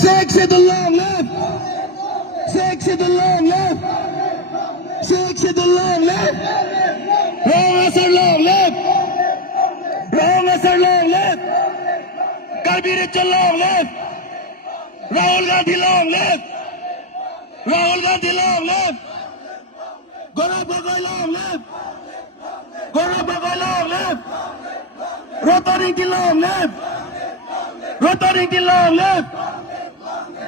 Sexy the long left. Sexy the long left. Sexy the long left. Wrong answer long left. Wrong answer long left. Karbiracha long left. Rahul Gandhi long left. Rahul Gandhi long left. Gaurav Gogoi long left. Gaurav Gogoi long left. Rota Rinki long left. Rota Rinki long left.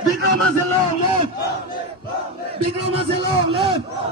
Vikram Masai long left. Vikram Masai long left.